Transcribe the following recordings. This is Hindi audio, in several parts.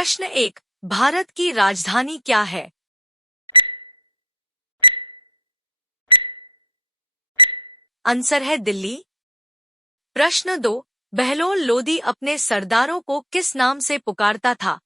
प्रश्न 1। भारत की राजधानी क्या है? आंसर है दिल्ली। प्रश्न 2। बहलोल लोदी अपने सरदारों को किस नाम से पुकारता था?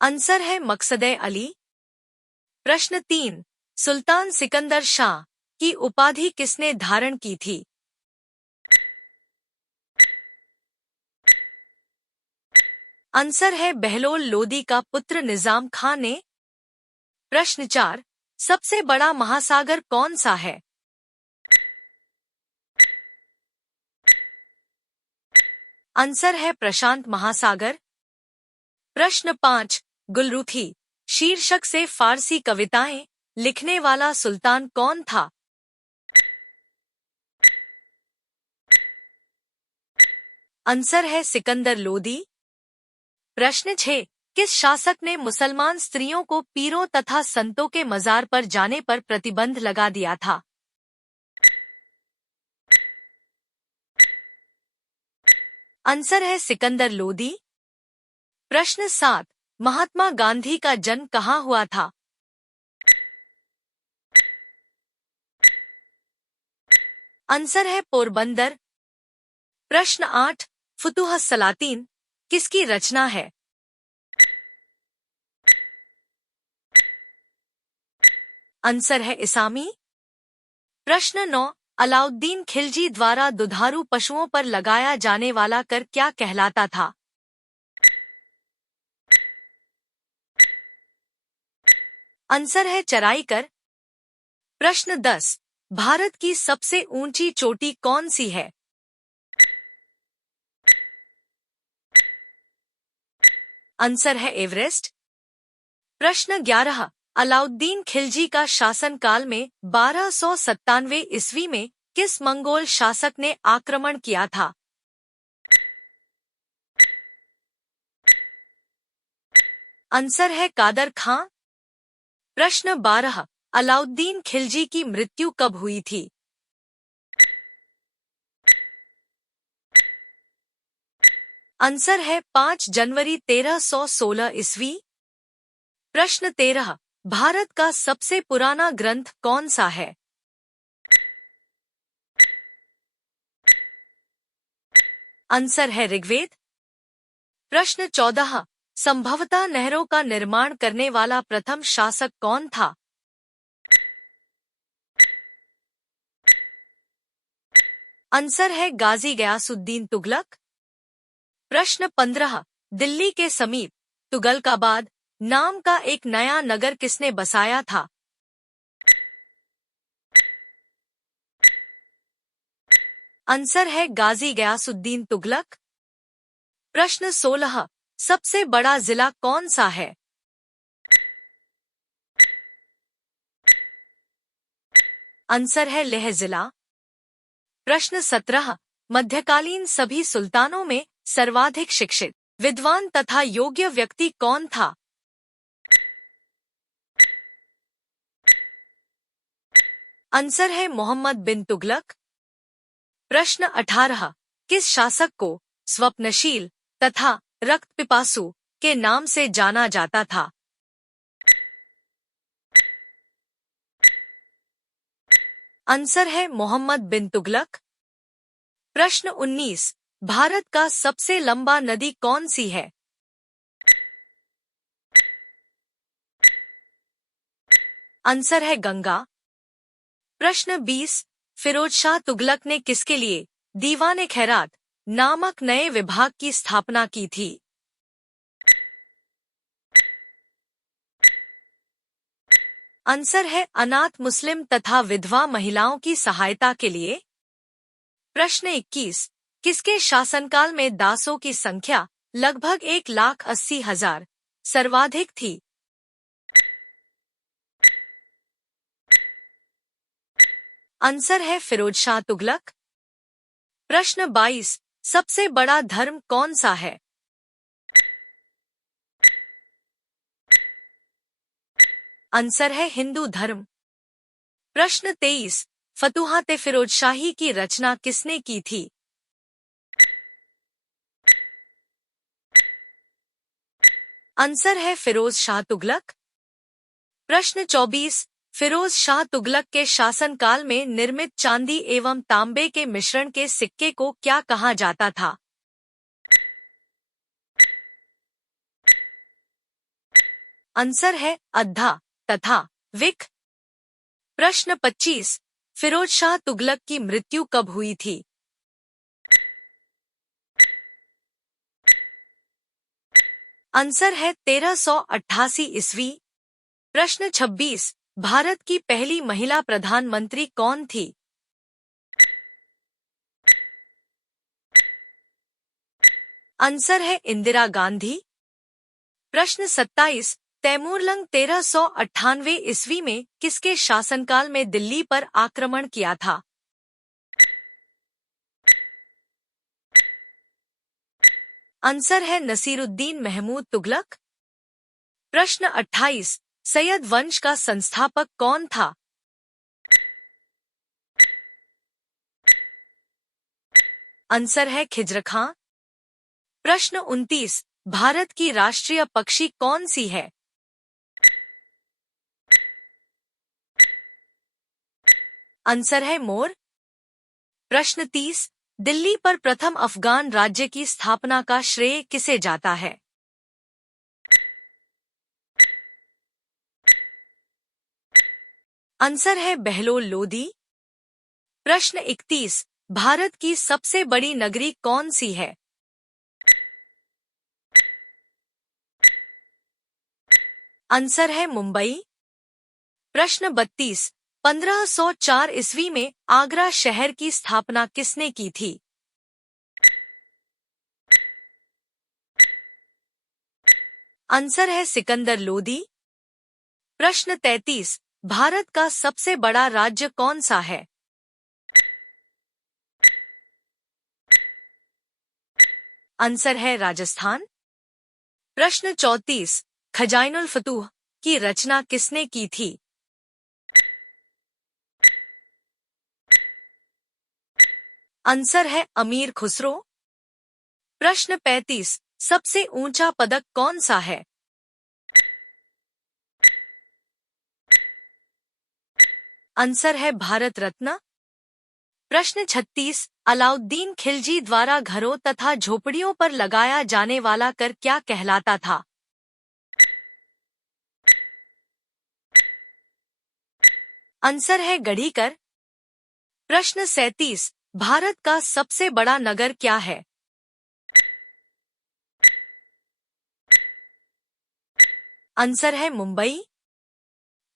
आंसर है मकसदे अली। प्रश्न 3। सुल्तान सिकंदर शाह की उपाधि किसने धारण की थी? आंसर है बहलोल लोदी का पुत्र निजाम खां ने। प्रश्न 4। सबसे बड़ा महासागर कौन सा है? आंसर है प्रशांत महासागर। प्रश्न 5। गुलरूखी शीर्षक से फारसी कविताएं लिखने वाला सुल्तान कौन था? आंसर है सिकंदर लोदी। प्रश्न 6। किस शासक ने मुसलमान स्त्रियों को पीरों तथा संतों के मजार पर जाने पर प्रतिबंध लगा दिया था? आंसर है सिकंदर लोदी। प्रश्न 7। महात्मा गांधी का जन्म कहाँ हुआ था? आंसर है पोरबंदर। प्रश्न 8। फुतुह सलातीन किसकी रचना है? आंसर है इसामी। प्रश्न 9। अलाउद्दीन खिलजी द्वारा दुधारू पशुओं पर लगाया जाने वाला कर क्या कहलाता था? आंसर है चराई कर। प्रश्न 10। भारत की सबसे ऊंची चोटी कौन सी है? आंसर है एवरेस्ट। प्रश्न 11। अलाउद्दीन खिलजी का शासनकाल में 1297 ईस्वी में किस मंगोल शासक ने आक्रमण किया था? आंसर है कादर खां। प्रश्न 12। अलाउद्दीन खिलजी की मृत्यु कब हुई थी? आंसर है 5 जनवरी 1316 ईस्वी। प्रश्न 13। भारत का सबसे पुराना ग्रंथ कौन सा है? आंसर है ऋग्वेद। प्रश्न 14। संभवतः नहरों का निर्माण करने वाला प्रथम शासक कौन था? आंसर है गाजी गयासुद्दीन तुगलक। प्रश्न 15। दिल्ली के समीप तुगलकाबाद नाम का एक नया नगर किसने बसाया था? आंसर है गाजी गयासुद्दीन तुगलक। प्रश्न 16। सबसे बड़ा जिला कौन सा है? आंसर है लेह जिला। प्रश्न 17। मध्यकालीन सभी सुल्तानों में सर्वाधिक शिक्षित विद्वान तथा योग्य व्यक्ति कौन था? आंसर है मोहम्मद बिन तुगलक। प्रश्न 18। किस शासक को स्वप्नशील तथा रक्त पिपासु के नाम से जाना जाता था? आंसर है मोहम्मद बिन तुगलक। प्रश्न 19। भारत का सबसे लंबा नदी कौन सी है? आंसर है गंगा। प्रश्न 20। फिरोज शाह तुगलक ने किसके लिए दीवान खैरात नामक नए विभाग की स्थापना की थी? आंसर है अनाथ मुस्लिम तथा विधवा महिलाओं की सहायता के लिए। प्रश्न 21। किसके शासनकाल में दासों की संख्या लगभग 1,80,000 सर्वाधिक थी? आंसर है फिरोज शाह तुगलक। प्रश्न 22। सबसे बड़ा धर्म कौन सा है? आंसर है हिंदू धर्म। प्रश्न 23। फतुहात फिरोजशाही की रचना किसने की थी? आंसर है फिरोज शाह तुगलक। प्रश्न 24, फिरोज शाह तुगलक के शासनकाल में निर्मित चांदी एवं तांबे के मिश्रण के सिक्के को क्या कहा जाता था? आंसर है अद्धा तथा विक। प्रश्न 25, फिरोज शाह तुगलक की मृत्यु कब हुई थी? आंसर है 1388 ईस्वी। प्रश्न 26, भारत की पहली महिला प्रधानमंत्री कौन थी? आंसर है इंदिरा गांधी। प्रश्न 27, तैमूरलंग 1398 ईस्वी में किसके शासनकाल में दिल्ली पर आक्रमण किया था? आंसर है नसीरुद्दीन महमूद तुगलक। प्रश्न 28, सैयद वंश का संस्थापक कौन था? आंसर है खिज्र खां। प्रश्न 29, भारत की राष्ट्रीय पक्षी कौन सी है? आंसर है मोर। प्रश्न 30, दिल्ली पर प्रथम अफगान राज्य की स्थापना का श्रेय किसे जाता है? आंसर है बहलोल लोदी। प्रश्न 31, भारत की सबसे बड़ी नगरी कौन सी है? आंसर है मुंबई। प्रश्न 32, 1504 ईस्वी में आगरा शहर की स्थापना किसने की थी? आंसर है सिकंदर लोदी। प्रश्न 33, भारत का सबसे बड़ा राज्य कौन सा है? आंसर है राजस्थान। प्रश्न 34, खजाइनुल फतूह की रचना किसने की थी? आंसर है अमीर खुसरो। प्रश्न 35, सबसे ऊंचा पदक कौन सा है? आंसर है भारत रत्न। प्रश्न 36, अलाउद्दीन खिलजी द्वारा घरों तथा झोपड़ियों पर लगाया जाने वाला कर क्या कहलाता था? आंसर है गढ़ी कर। प्रश्न 37, भारत का सबसे बड़ा नगर क्या है? आंसर है मुंबई।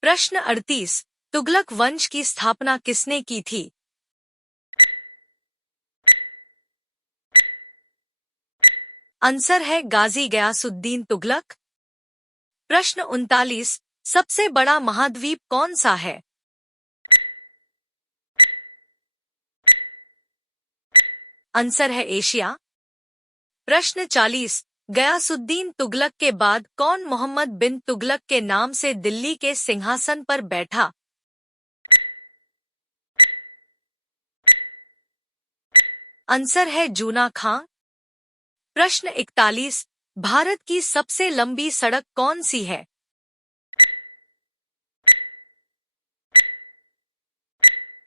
प्रश्न 38, तुगलक वंश की स्थापना किसने की थी? आंसर है गाजी गयासुद्दीन तुगलक। प्रश्न 39, सबसे बड़ा महाद्वीप कौन सा है? आंसर है एशिया। प्रश्न 40, गयासुद्दीन तुगलक के बाद कौन मोहम्मद बिन तुगलक के नाम से दिल्ली के सिंहासन पर बैठा? आंसर है जूना खां। प्रश्न 41, भारत की सबसे लंबी सड़क कौन सी है?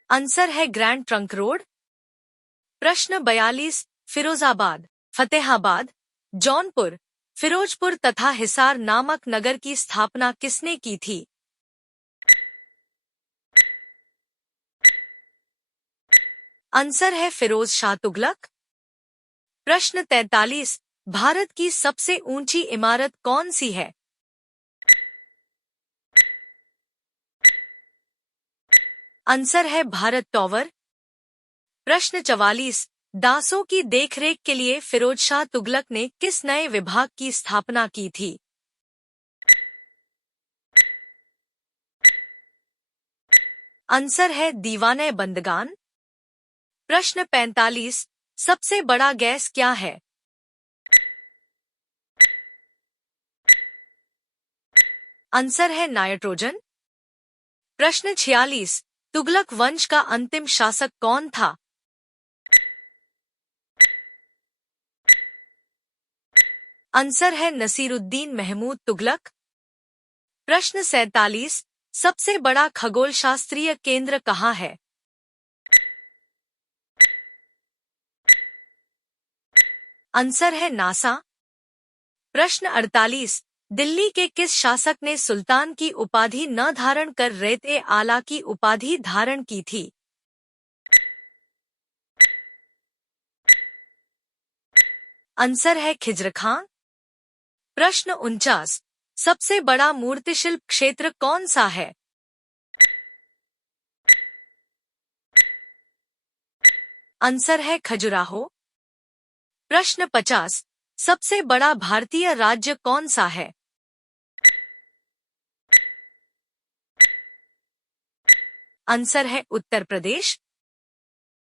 आंसर है ग्रैंड ट्रंक रोड। प्रश्न 42, फिरोजाबाद, फतेहाबाद, जौनपुर, फिरोजपुर तथा हिसार नामक नगर की स्थापना किसने की थी? आंसर है फिरोज शाह तुगलक। प्रश्न 43, भारत की सबसे ऊंची इमारत कौन सी है? आंसर है भारत टॉवर। प्रश्न 44, दासों की देखरेख के लिए फिरोज शाह तुगलक ने किस नए विभाग की स्थापना की थी? आंसर है दीवाने बंदगान। प्रश्न 45, सबसे बड़ा गैस क्या है? आंसर है नाइट्रोजन। प्रश्न 46, तुगलक वंश का अंतिम शासक कौन था? आंसर है नसीरुद्दीन महमूद तुगलक। प्रश्न 47, सबसे बड़ा खगोलशास्त्रीय केंद्र कहाँ है? आंसर है नासा। प्रश्न 48, दिल्ली के किस शासक ने सुल्तान की उपाधि न धारण कर रेत-ए आला की उपाधि धारण की थी? आंसर है खिज्र खान। प्रश्न 49, सबसे बड़ा मूर्तिशिल्प क्षेत्र कौन सा है? आंसर है खजुराहो। प्रश्न 50, सबसे बड़ा भारतीय राज्य कौन सा है? आंसर है उत्तर प्रदेश।